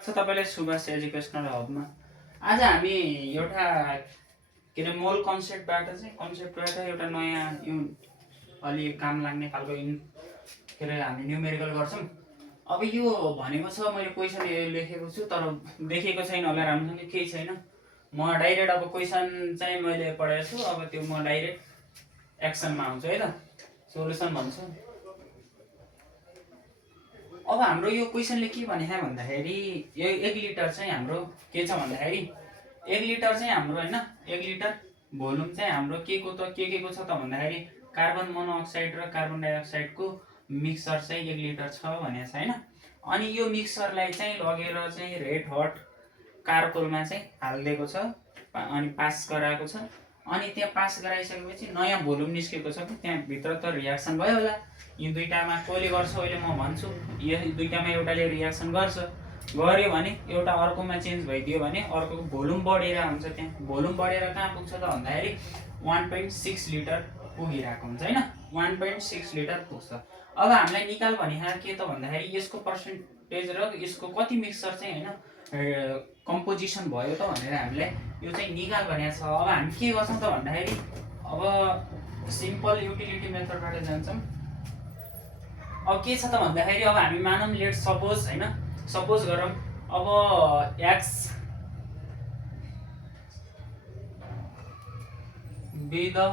तपाईलाई सुभाष एजुकेसनल हबमा आज हामी एउटा के अरे मोल कन्सेप्टबाट एउटा नयाँ अलि काम लाग्ने खालको के अरे हामी न्युमेरिकल गर्छौँ। अब यो भनेको छ मैले क्वेसन लेखेको छु तर देखेको छैन होला राम्रोसँग, केही छैन। म डाइरेक्ट अब क्वेसन चाहिँ मैले पढाएको छु, अब त्यो म डाइरेक्ट एक्सनमा आउँछु है त, सोलुसन भन्छु। अब हाम्रो यो क्वेसनले के भनेको भन्दाखेरि 1 लिटर चाहिँ हाम्रो के छ भन्दाखेरि 1 लिटर चाहिँ हाम्रो हैन 1 लिटर भोल्युम चाहिँ हाम्रो के को छ त भन्दाखेरि कार्बन मोनोअक्साइड र कार्बन डाइअक्साइडको मिक्सर चाहिँ 1 लिटर छ भनेको छ हैन। अनि यो मिक्सरलाई चाहिँ लगेर चाहिँ रेड हट कारकोलमा चाहिँ हालिदिएको छ अनि पास गराएको छ। अनि त्यहाँ पास गराइसकेपछि नयाँ भोल्युम निस्केको छ कि त्यहाँ भित्र त रियाक्सन भयो होला। यी दुईटामा कोले गर्छ अहिले म भन्छु। यो दुईटामा एउटाले रियाक्सन गर्छ, गर्यो भने एउटा अर्कोमा चेन्ज भइदियो भने अर्कोको भोल्युम बढेर हुन्छ। त्यहाँ भोल्युम बढेर कहाँ पुग्छ त भन्दाखेरि 1.6 लिटर पुगिरहेको हुन्छ हैन, 1.6 लिटर पुग्छ। अब हामीलाई निकाल भनेको के त भन्दाखेरि यसको पर्सेन्टेज र यसको कति मिक्सर चाहिँ हैन कम्पोजिसन भयो त भनेर हामीलाई यो चाहिँ निकाल भनेको छ। अब हामी के गर्छौं त भन्दाखेरि अब सिम्पल युटिलिटी मेथडबाट जान्छौं। अब के छ त भन्दाखेरि अब हामी मानौं लेट सपोज हैन, सपोज गरौँ अब x be the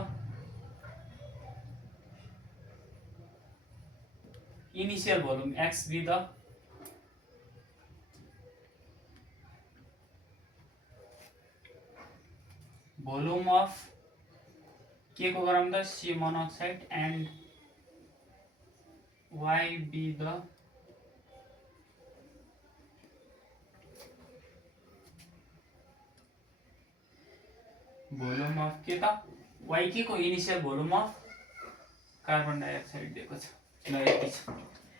initial volume, x be the volume of के को गरौँ त C monoxide and y be the volume of के त y के को initial volume of carbon dioxide दिएको छ। ल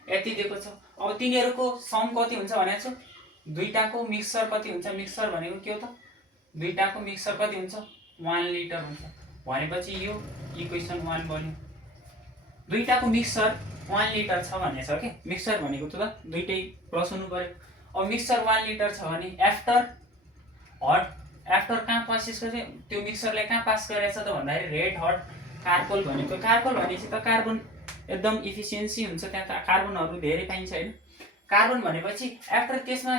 यति दिएको छ। अब तिनीहरुको सम कति हुन्छ भनेको छु, दुईटाको मिक्सर कति हुन्छ, मिक्सर भनेको के हो त दुईटाको मिक्सर कति हुन्छ 1 लिटर हुन्छ भनेपछि यो इक्वेसन 1 बन्यो। दुईटाको मिक्सर 1 लिटर छ भन्ने छ के, मिक्सर भनेको त दुईटै प्लस हुनु पर्यो। अब मिक्सर 1 लिटर छ भने आफ्टर कहाँ पास गरे त्यो मिक्सरले कहाँ पास गरेछ त भन्दाखेरि रेड हट कारकोल भनेको, कारकोल भनेपछि त कार्बन एकदम इफिसिएन्सी हुन्छ, त्यहाँ त कार्बनहरु धेरै पाइन्छ हैन। कार्बन भनेपछि आफ्टर त्यसमा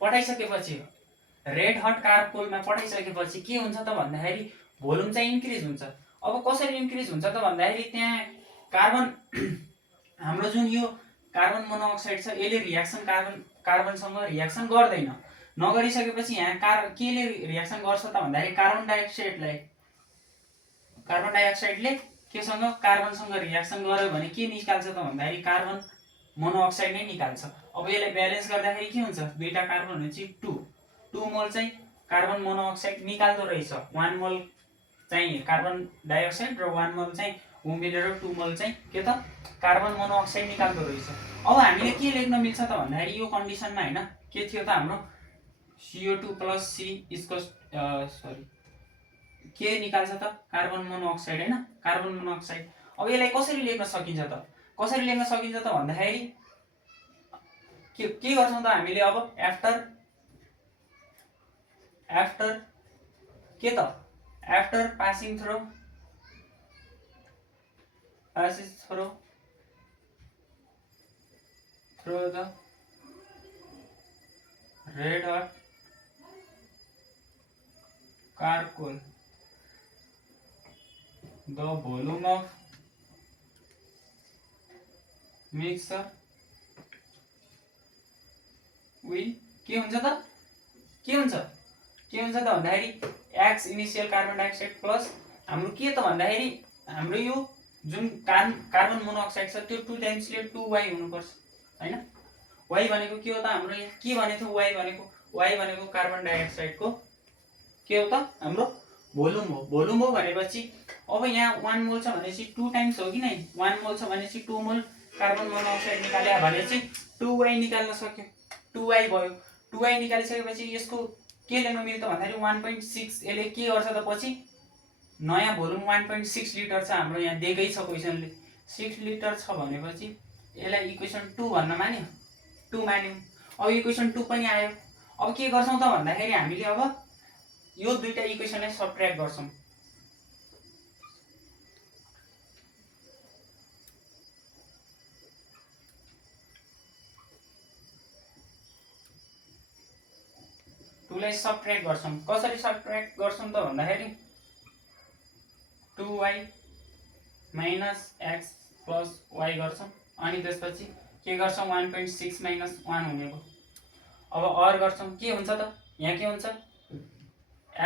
पठाइसकेपछि रेड हट कारकोलमा पठाइसकेपछि के हुन्छ त भन्दाखेरि भोल्युम चाहिँ इन्क्रिज हुन्छ। अब कसरी इन्क्रिज हुन्छ त भन्दाखेरि त्यहाँ कार्बन हाम्रो जुन यो कार्बन मोनोअक्साइड छ यसले रियाक्सन कार्बनसँग रियाक्सन गर्दैन, नगरिसकेपछि यहाँ केले रियाक्सन गर्छ त भन्दाखेरि कार्बन डाइअक्साइडले केसँग कार्बनसँग रियाक्सन गर्यो भने के निकाल्छ त भन्दाखेरि कार्बन मोनोअक्साइड नै निकाल्छ। अब यसलाई ब्यालेन्स गर्दाखेरि के हुन्छ, दुईटा कार्बन भनेपछि 2 मोल चाहिँ कार्बन मोनोअक्साइड निकाल्दो रहेछ, 1 मोल चाहिँ कार्बन डाइअक्साइड र 1 मोल चाहिँ मिलेर 2 मोल चाहिँ के त कार्बन मोनोअक्साइड निकाल्दो रहेछ। अब हामीले के लेख्न मिल्छ त भन्दाखेरि यो कन्डिसनमा हैन के थियो त हाम्रो CO2 + C के निकाल्छ त कार्बन मोनोअक्साइड हैन, कार्बन मोनोअक्साइड। अब यसलाई कसरी लेख्न सकिन्छ त, कसरी लेख्न सकिन्छ त भन्दाखेरि के गर्छौं त हामीले अब आफ्टर के त after passing through the red hot charcoal the volume of mixer will के हुन्छ त भन्दाखेरि x initial carbon dioxide plus हाम्रो के त भन्दाखेरि हाम्रो यो जुन कार्बन मोनोअक्साइड छ त्यो 2 टाइम्सले 2y हुनुपर्छ हैन। y भनेको के हो त हाम्रो यहाँ के भनेको थियो, y भनेको कार्बन डाइअक्साइडको के हो त हाम्रो भोल्युम हो। भोल्युम हो भनेपछि अब यहाँ 1 मोल छ भनेपछि 2 टाइम्स हो कि नै, 1 मोल छ भनेपछि 2 मोल कार्बन मोनोअक्साइड निकाल्यो भनेपछि 2y निकाल्न सक्यो, 2y भयो। 2y निकालिसकेपछि यसको के लेख्न मिल्छ भन्दाखेरि 1.6 यसले के गर्छ त पछि नयाँ भोल्युम 1.6 लिटर छ हाम्रो यहाँ दिएकै छ क्वेशनले, 6 लिटर छ भनेपछि यसलाई इक्वेसन 2 भन्न मान्यो, 2 मान्यौं। अब इक्वेसन 2 पनि आयो। अब के गर्छौं त भन्दाखेरि हामीले अब यो दुईटा इक्वेसनलाई सबट्र्याक्ट गर्छौं। टुलाई सबट्र्याक्ट गर्छौं। कसरी सबट्र्याक्ट गर्छौं त भन्दाखेरि 2y minus x plus y गर्छौं अनि त्यसपछि के गर्छौं 1.6 माइनस 1 हुने भयो। अब अर गर्छौं के हुन्छ त यहाँ के हुन्छ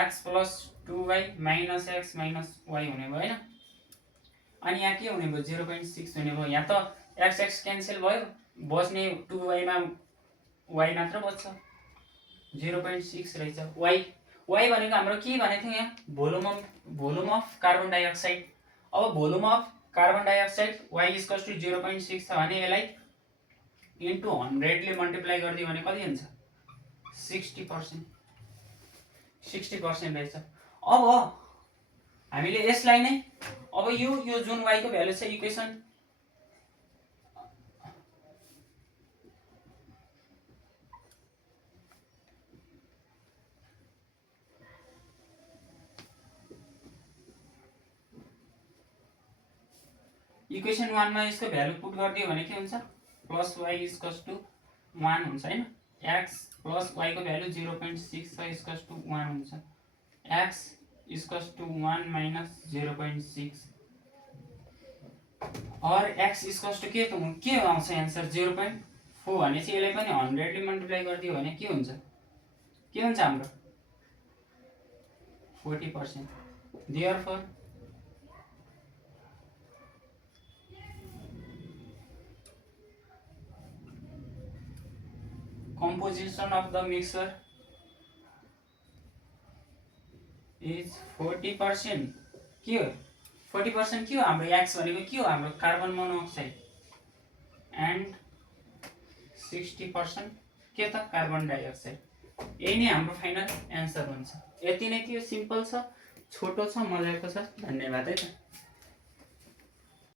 x plus 2y minus x minus y हुने भयो हैन। अनि यहाँ के हुने भयो 0.6 हुने भयो। यहाँ त x x क्यान्सल भयो, बच्ने 2y मा y मात्र बच्छ 0.6 रहेछ। y भनेको हाम्रो के भनेको थियो यहाँ भोल्युम अफ कार्बन डाइअक्साइड। अब volume of carbon dioxide y equals to 0.6 छ भने यसलाई इन्टु 100 ले मल्टिप्लाई गरिदियो भने कति हुन्छ 60%। 60% रहेछ। अब हामीले यसलाई नै अब यो जुन y को भ्यालु छ इक्वेसन इक्वेसन 1 मा यसको भ्यालु पुट गरिदियो भने के हुन्छ प्लस y इक्वल्स टु 1 हुन्छ हैन। x प्लस y को भ्यालु 0.6 छ इक्वल्स टु 1 हुन्छ। x इक्वल्स टु 1 माइनस 0.6 और x इक्वल्स टु के आउँछ आन्सर 0.4 भनेपछि यसलाई पनि 100 ले मल्टिप्लाई गरिदियो भने के हुन्छ हाम्रो 40%। Therefore composition of the mixture is 40%। के हो 40% के हो हाम्रो x भनेको के हो हाम्रो कार्बन मोनोअक्साइड एन्ड 60% के त कार्बन डाइअक्साइड। यही नै हाम्रो फाइनल एन्सर हुन्छ। यति नै थियो, सिम्पल छ, छोटो छ, मजाको छ। धन्यवाद है त।